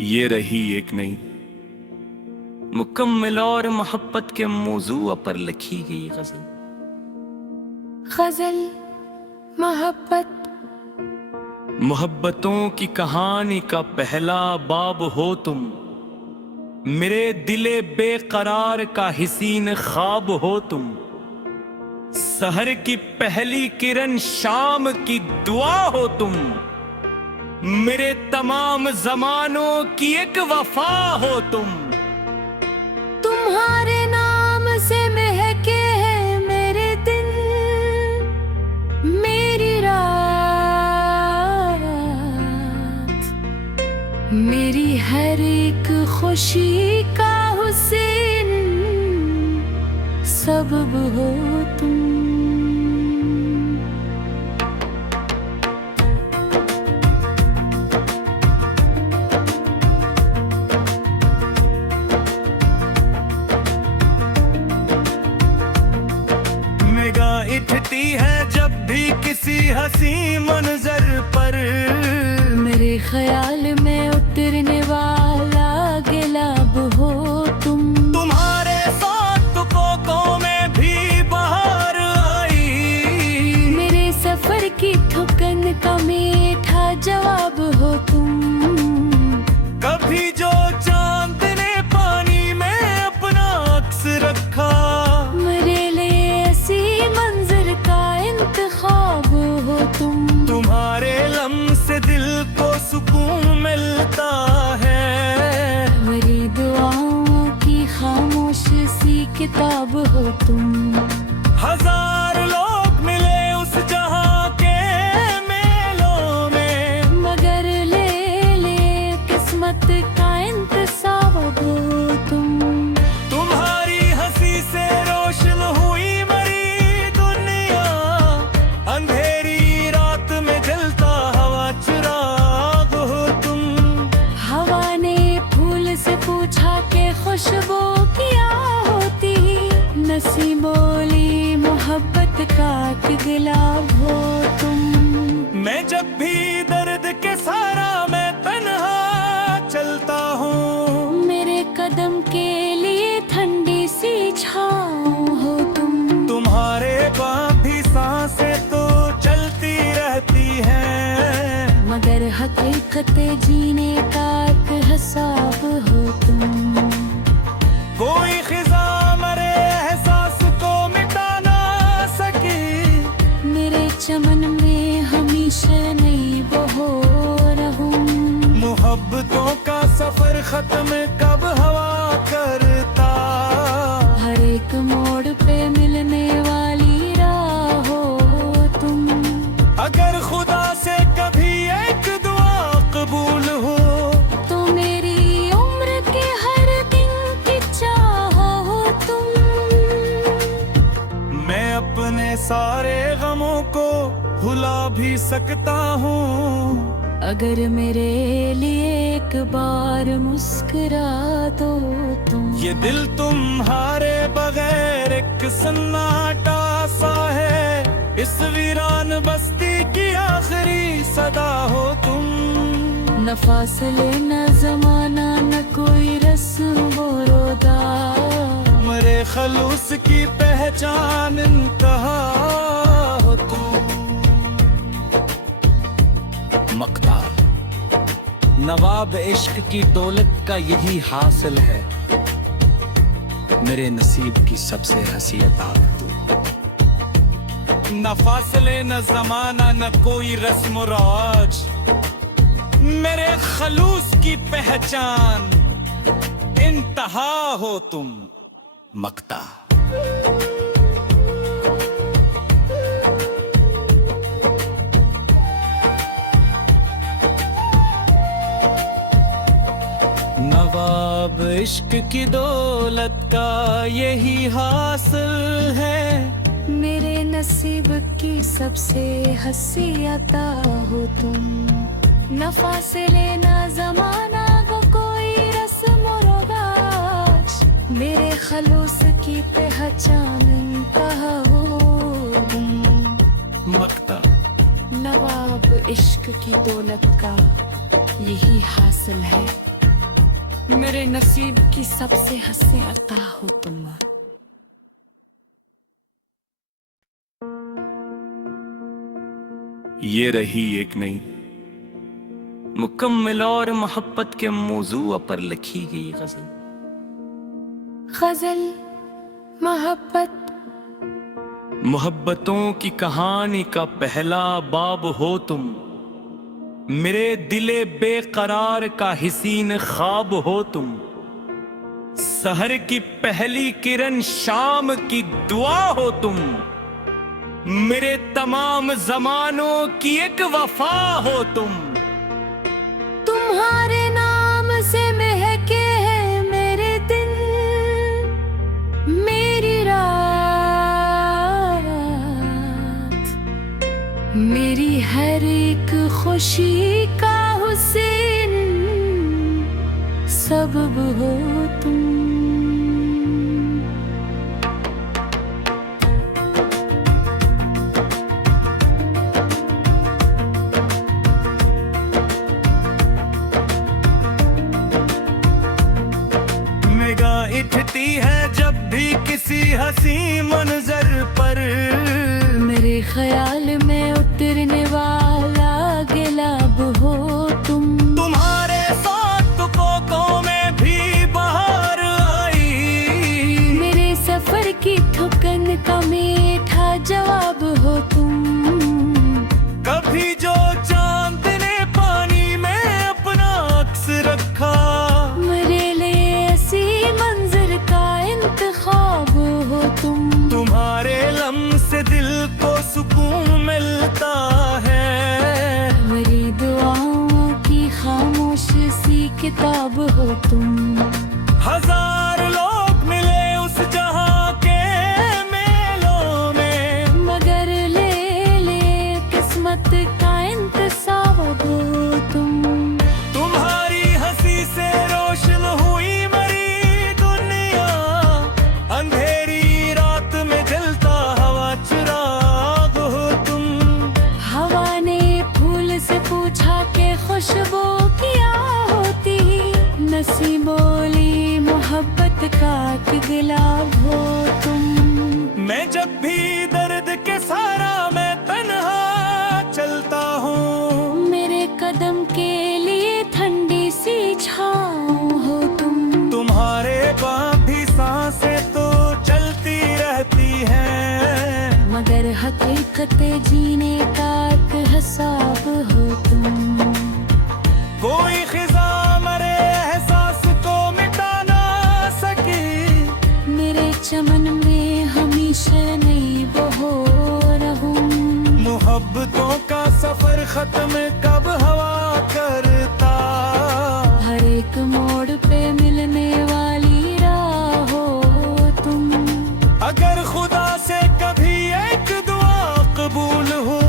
ये रही एक नई मुकम्मल और मोहब्बत के मौजू पर लिखी गई गजल। गजल मोहब्बत। मोहब्बतों की कहानी का पहला बाब हो तुम, मेरे दिले बेकरार का हसीन ख्वाब हो तुम। सहर की पहली किरण शाम की दुआ हो तुम, मेरे तमाम जमानों की एक वफा हो तुम। तुम्हारे नाम से महके हैं मेरे दिन, मेरी रात, मेरी हर एक खुशी का हुस्न सबब हो तुम। उठती है जब भी किसी हसी मंजर पर, मेरे ख्याल में उतरने वाला गिलाब हो तुम। तुम्हारे साथ तुकों में भी बहार आई, मेरे सफर की ठुकन का मीठा जवाब हो तुम। कभी जो चांद ने पानी में अपना अक्स रखा, मेरे लिए ऐसी मंजर का इंतखाब हो तुम। तुम्हारे लम्से दिल को सुकून मिलता है, मेरी दुआओं की खामोश सी किताब हो तुम। हजार लोग मिले उस जहां के मेलों में, मगर ले किस्मत का इंतसाब हो तुम। तुम्हारी हंसी से रोशन हुई मरी दुनिया, अंधेरी रात में जलता हवा चिराग हो तुम। हवा ने फूल से पूछा कि खुशबू क्या होती, नसीब बोली मोहब्बत का गुलाब हो तुम। मैं जब भी दर्द के सारा मैं तन्हा चलता हूँ, मेरे कदम के लिए ठंडी सी छाँव हो तुम। तुम्हारे पास भी सांसें तो चलती रहती हैं, मगर हकीकत जीने का एक हिसाब हो तुम। कोई खिजा मरे एहसास को मिटा ना सकी, मेरे चमन में हमेशा नई बहो रहूं। मोहब्बतों का सफर खत्म कब हवा करता, हर एक मोड़ पे मिलने वाली राह हो तुम। अगर खुदा से कभी एक दुआ कबूल हो, तो मेरी उम्र के हर दिन की चाह हो तुम। मैं अपने सारे गमों को भुला भी सकता हूँ, अगर मेरे लिए एक बार मुस्कुरा दो तुम। ये दिल तुम्हारे बगैर एक सन्नाटा सा है, इस वीरान बस्ती की आखिरी सदा हो तुम। न फासले न जमाना न कोई रस्म वो रोदा, मेरे खलूस की पहचान इंतहा हो तुम। मक्ता नवाब इश्क की दौलत का यही हासिल है, मेरे नसीब की सबसे हंसी अता तू। न फासले न जमाना न कोई रस्म राज, मेरे खलूस की पहचान इंतहा हो तुम। मक्ता नवाब इश्क की दौलत का यही हासिल है, मेरे नसीब की सबसे हंसी अता हो तुम। न फासले न जमाना को कोई रस्म रोगाज, मेरे खलूस की पहचान कहा हो तुम। मक्ता नवाब इश्क की दौलत का यही हासिल है, मेरे नसीब की सबसे हंसी अता हो तुम। ये रही एक नई मुकम्मल और मोहब्बत के मौजू पर लिखी गई गजल। गजल मोहब्बत। मोहब्बतों की कहानी का पहला बाब हो तुम, मेरे दिले बेकरार का हसीन ख्वाब हो तुम। सहर की पहली किरण शाम की दुआ हो तुम, मेरे तमाम जमानों की एक वफा हो तुम। तुम्हारे नाम से महके हैं मेरे दिन, मेरी रात, मेरी हर एक खुशी का हुसैन सबब हो तुम। उठती है जब भी किसी हसी मंजर पर, मेरे ख्याल में उतरने वाला गिलाब हो तुम। तुम्हारे साथ कोकों में भी बहार आई, मेरे सफर की थुकन का मीठा जवाब हो तुम। कभी जो चांद ने पानी में अपना अक्स रखा, मेरे लिए ऐसी मंजर का इंतखाब हो तुम। तुम्हारे लम्से दिल को सुकून मिलता है, मेरी दुआओं की खामोश सी किताब हो तुम। हजार लोग मिले उस जहां के मेलों में, मगर ले ले किस्मत का इंतसाब हो तुम। तुम्हारी हंसी से रोशन हुई मरी दुनिया, अंधेरी रात में जलता हवा चिराग हो तुम। हवा ने फूल से पूछा कि खुशबू क्या होती, नसीबोली मोहब्बत का गुलाब हो तुम। मैं जब भी दर्द के सारा मैं तन्हा चलता हूँ, मेरे कदम के लिए ठंडी सी छाँव हो तुम। तुम्हारे पास भी सांसें तो चलती रहती हैं, मगर हकीकत जीने का एक हिसाब हो तुम। कोई खिजा मरे एहसास को मिटा ना सकी, मेरे चमन में हमेशा नई बहो रहूं। मोहब्बतों का सफर खत्म कब हवा करता, हर एक मोड़ पे मिलने वाली राह हो तुम। अगर खुदा से कभी एक दुआ कबूल हो,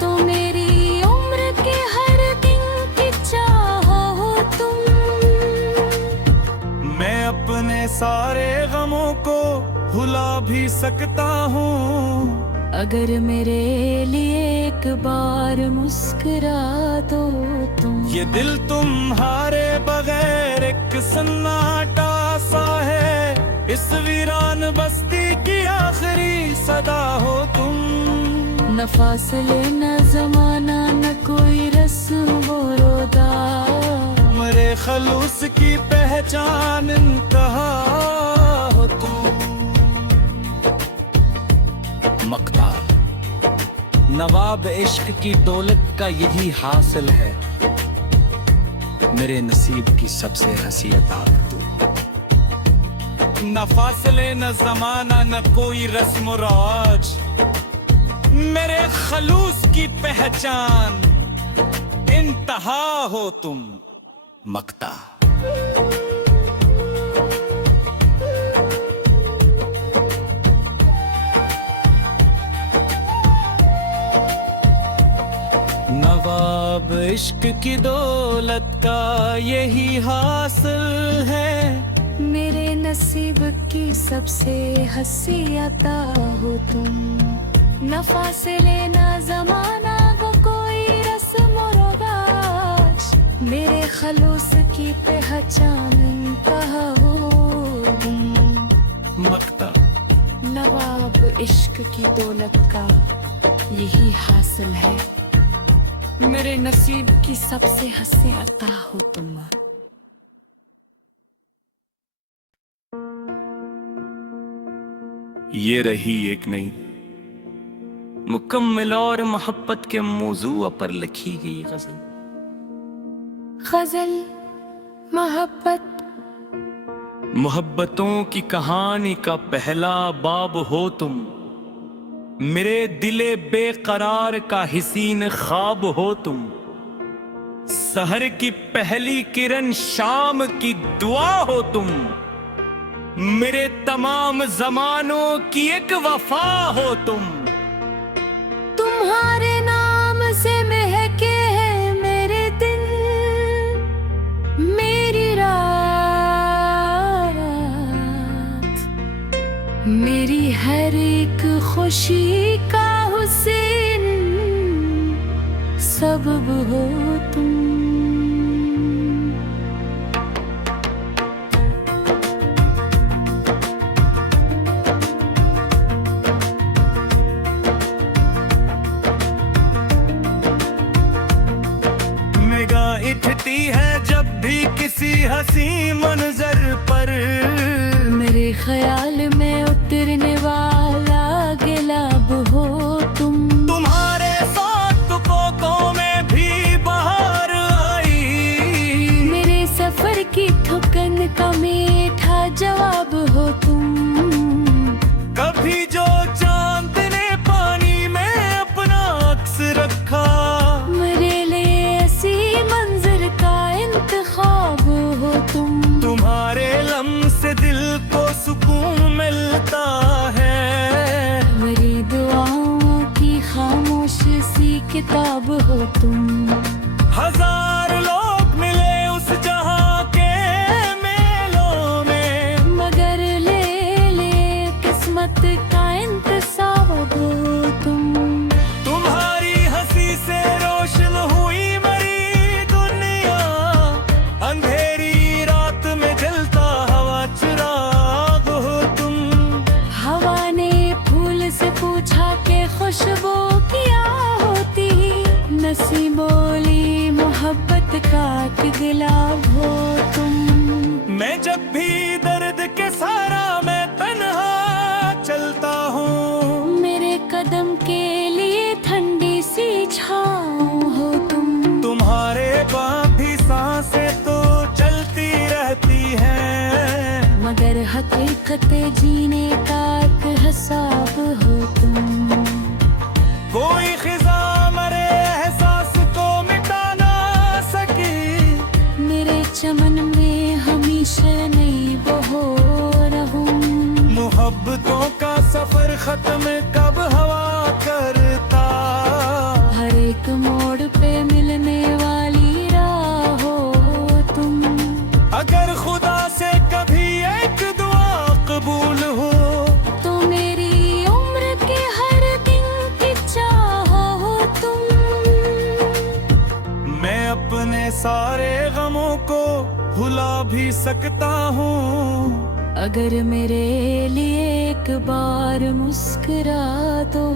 तो मेरी उम्र के हर दिन की चाह हो तुम। मैं अपने सारे गमों को भुला भी सकता हूँ, अगर मेरे लिए एक बार मुस्कुरा दो तुम। ये दिल तुम्हारे बगैर एक सन्नाटा सा है, इस वीरान बस्ती की आखिरी सदा हो तुम। न फासले न जमाना न कोई रस्म वो रोदा, मेरे खलूस की पहचान इंतहा हो तुम। मक्ता नवाब इश्क की दौलत का यही हासिल है, मेरे नसीब की सबसे हंसी अता तू। न फासले न जमाना न कोई रस्म राज, मेरे खलूस की पहचान इंतहा हो तुम। मक्ता नवाब इश्क की दौलत का यही हासिल है, मेरे नसीब की सबसे हंसी अता हो तुम। न फासले न जमाना को कोई रस्म और रिवाज, मेरे खलूस की पहचान कहा हो तुम। मक्ता नवाब इश्क की दौलत का यही हासिल है, मेरे नसीब की सबसे हंसी अता हो तुम। ये रही एक नई मुकम्मल और मोहब्बत के मौजू पर लिखी गई गजल। गजल मोहब्बत। मोहब्बतों की कहानी का पहला बाब हो तुम, मेरे दिले बेकरार का हसीन ख्वाब हो तुम। सहर की पहली किरण शाम की दुआ हो तुम, मेरे तमाम जमानों की एक वफा हो तुम। तुम्हारे नाम से महके हैं मेरे दिन, मेरी रात, मेरी हर एक खुशी का हुसैन सबब हो तुम। उठती है जब भी किसी हंसी मंजर पर, मेरे ख्याल में उतरने वाला गिलाब हो तुम। तुम्हारे साथ कोकों में भी बहार आई, मेरे सफर की ठुकन का मीठा जवाब हो तुम। कभी जो चांद ने पानी में अपना अक्स रखा, मेरे लिए ऐसी मंजर का इंतखाब हो तुम। तुम्हारे लम्से दिल को सुकून मिलता है, मेरी दुआओं की खामोश सी किताब हो तुम। हजार लोग मिले उस जहां के मेलों में, मगर ले ले किस्मत का इंतसाब हो तुम। तुम्हारी हंसी से रोशन हुई मेरी दुनिया, अंधेरी रात में जलता हवा चिराग हो तुम। हवा ने फूल से पूछा कि खुशबू क्या होती, नसीब बोली मोहब्बत का कि गुलाब हो तुम। मैं जब भी दर्द के सारा मैं तन्हा चलता हूँ, मेरे कदम के लिए ठंडी सी छाँव हो तुम। तुम्हारे पास भी सांसें तो चलती रहती हैं, मगर हकीकत जीने का एक हिसाब हो तुम। कोई खिजा मरे एहसास को मिटा ना सकी, मेरे चमन में हमेशा नई बहो रहूं। मोहब्बतों का सफर खत्म कब हवा करता, हर एक मोड़ पे मिलने वाली राह हो तुम। अगर खुदा से कभी एक दुआ कबूल हो, तो मेरी उम्र के हर दिन की चाह हो तुम। मैं अपने सारे गमों को भुला भी सकता हूँ, अगर मेरे लिए एक बार मुस्कुरा दो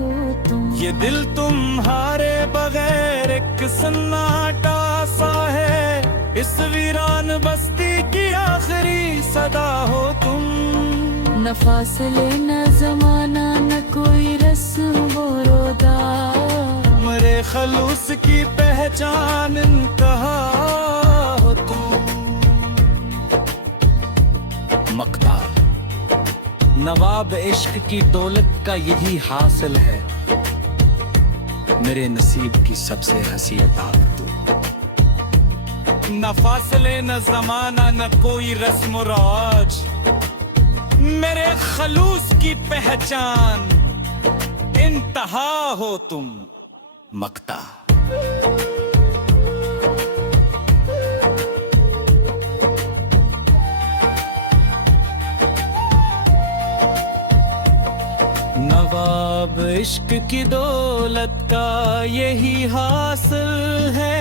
तुम। ये दिल तुम्हारे बगैर एक सन्नाटा सा है, इस वीरान बस्ती की आखिरी सदा हो तुम। न फासले न जमाना न कोई रस्म वो रोदा, मेरे खलूस की पहचान इंतहा हो तुम। मक्ता नवाब इश्क की दौलत का यही हासिल है, मेरे नसीब की सबसे हंसी अता तू। न फासले न जमाना न कोई रस्म राज, मेरे खलूस की पहचान इंतहा हो तुम। मक्ता नवाब इश्क की दौलत का यही हासिल है,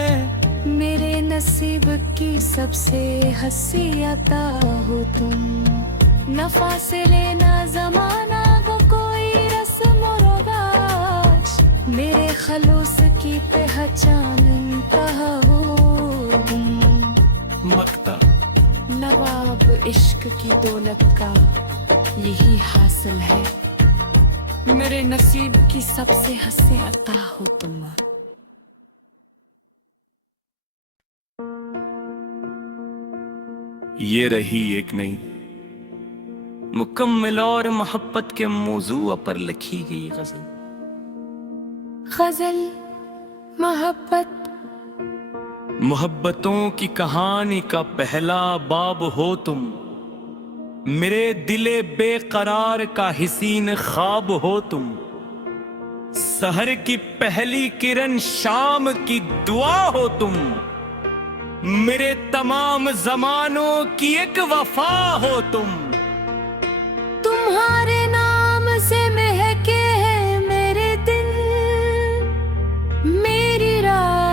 मेरे नसीब की सबसे हंसी अता हो तुम। न फासिले न जमाना को कोई रस्म और रवाज, मेरे खलूस की पहचान इंतहा हो तुम। मक्ता नवाब इश्क की दौलत का यही हासिल है, मेरे नसीब की सबसे हंसी अता हो तुम। ये रही एक नई मुकम्मल और मोहब्बत के मौजू पर लिखी गई गजल। गजल मोहब्बत। मोहब्बतों की कहानी का पहला बाब हो तुम, मेरे दिले बेकरार का हसीन ख्वाब हो तुम। सहर की पहली किरण शाम की दुआ हो तुम, मेरे तमाम जमानों की एक वफा हो तुम। तुम्हारे नाम से महके हैं मेरे दिन, मेरी रात,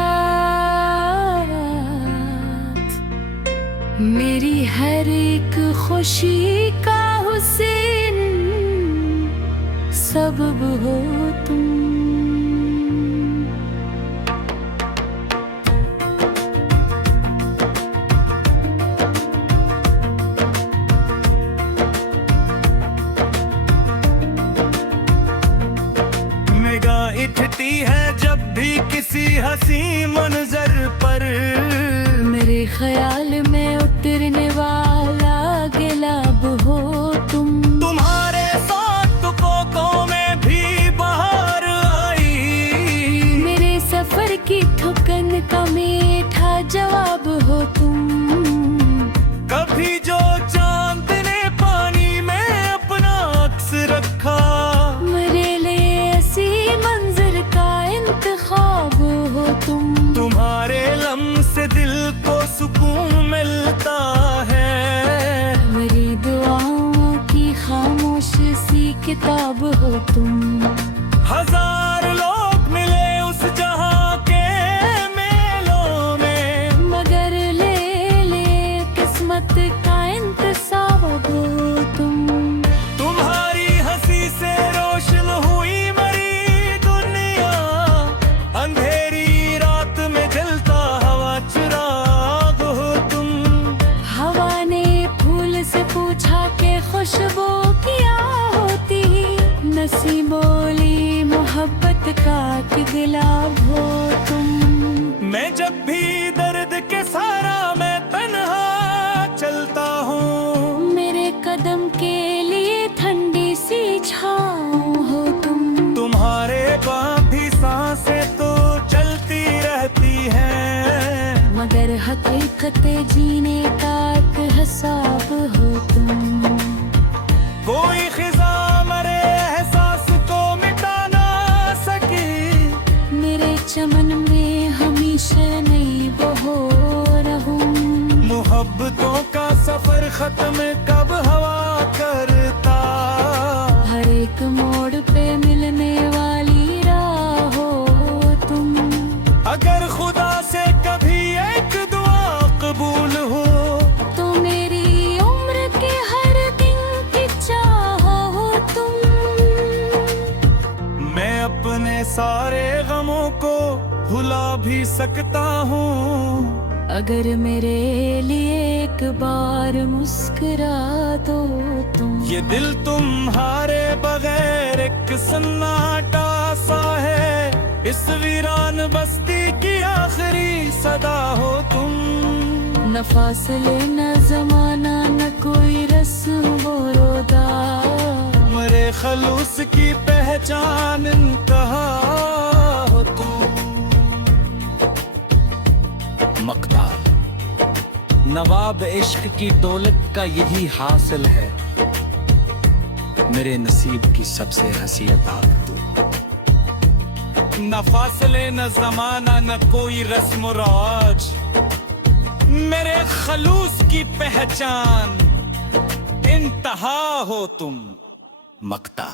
मेरी हर एक खुशी का हुसैन सबब हो तुम। उठती है जब भी किसी हसी मंजर पर, मेरे ख्याल में उतरने वाला गिलाब हो तुम। तुम्हारे साथ तुफोकों में भी बहार आई, मेरे सफर की ठुकन का मीठा जवाब हो तुम। कभी जो चांद ने पानी में अपना अक्स रखा, मेरे लिए ऐसी मंजिल का इंतखाब हो तुम। तुम्हारे लम्से दिल को सुकून मिलता है, मेरी दुआओं की खामोश सी किताब हो तुम। हजार लोग मिले उस जहां के मेलों में, मगर ले किस्मत का इंतसाब हो तुम। तुम्हारी हंसी से रोशन हुई मरी दुनिया, अंधेरी रात में जलता हवा चिराग हो तुम। हवा ने फूल से पूछा कि खुशबू क्या होती, नसी बोली मोहब्बत का कि गुलाब हो तुम। मैं जब भी दर्द के सारा मैं तन्हा चलता हूँ, मेरे कदम के लिए ठंडी सी छाँव हो तुम। तुम्हारे पास भी सांसें तो चलती रहती हैं, मगर हकीकत जीने का एक हिसाब हो तुम। कोई खिजा मरे एहसास को मिटा ना सकी, मेरे चमन में हमेशा नई बहो रहूं। मोहब्बतों का सफर खत्म कब हवा करता, हर एक मोड़ पे मिलने वाली राह हो तुम। अगर खुदा से कभी एक दुआ कबूल हो, तो मेरी उम्र के हर दिन की चाह हो तुम। मैं अपने सारे गमों को भुला भी सकता हूँ, अगर मेरे लिए एक बार मुस्कुरा दो तुम। ये दिल तुम्हारे बगैर एक सन्नाटा सा है, इस वीरान बस्ती की आखिरी सदा हो तुम। न फासले न जमाना न कोई रस्म वो रोदा, मेरे खलूस की पहचान इंतहा हो तुम। मक्ता नवाब इश्क की दौलत का यही हासिल है, मेरे नसीब की सबसे हंसी अता तू। न फासले न जमाना न कोई रस्म राज, मेरे खलूस की पहचान इंतहा हो तुम। मक्ता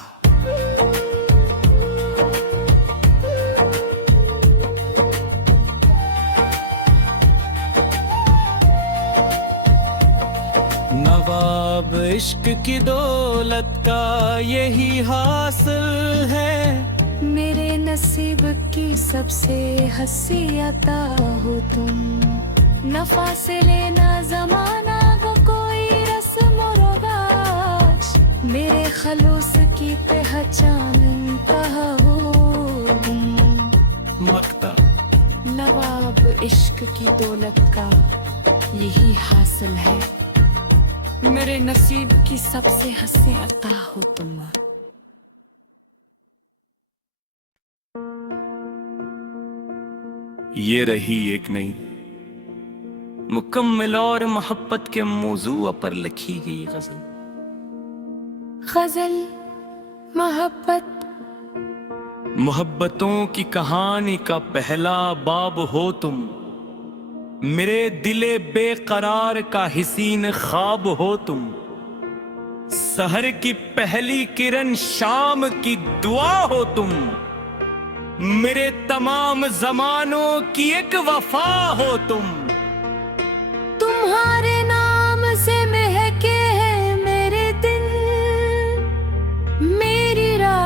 नवाब इश्क की दौलत का यही हासिल है। मेरे नसीब की सबसे हंसी अता हो तुम। नफा से लेना जमाना को कोई रस्म और रवाज। मेरे खलूस की पहचान कहा हो तुम। मक्ता नवाब इश्क की दौलत का यही हासिल है। मेरे नसीब की सबसे हंसी अता हो तुम। ये रही एक नई मुकम्मल और मोहब्बत के मौजू पर लिखी गई गजल। गजल मोहब्बत। मोहब्बतों की कहानी का पहला बाब हो तुम। मेरे दिले बेकरार का हसीन ख्वाब हो तुम। सहर की पहली किरण शाम की दुआ हो तुम। मेरे तमाम जमानों की एक वफा हो तुम। तुम्हारे नाम से महके हैं मेरे दिन मेरी रात।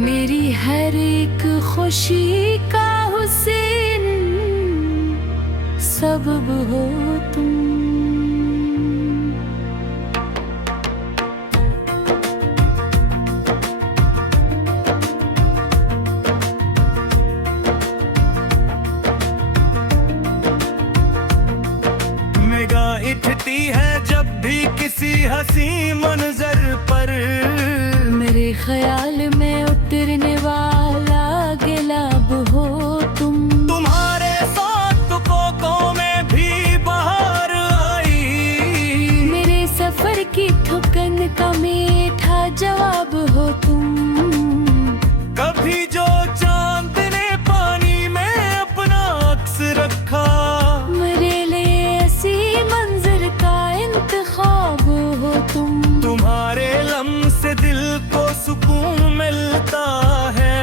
मेरी हर एक खुशी का हुसैन सबब हो तुम। उठती है जब भी किसी हसी मंजर पर। मेरे ख्याल में उतरने वाला गिलाब हो तुम। तुम्हारे साथ कोकों में भी बहार आई। मेरे सफर की थुकन का मीठा जवाब हो तुम। कभी जो चांद ने पानी में अपना अक्स रखा। मेरे लिए ऐसी मंजर का इंतखाब हो तुम। तुम्हारे लम्से दिल को सुकून मिलता है।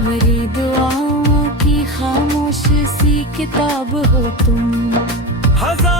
मेरी दुआओं की खामोश सी किताब हो तुम। हजार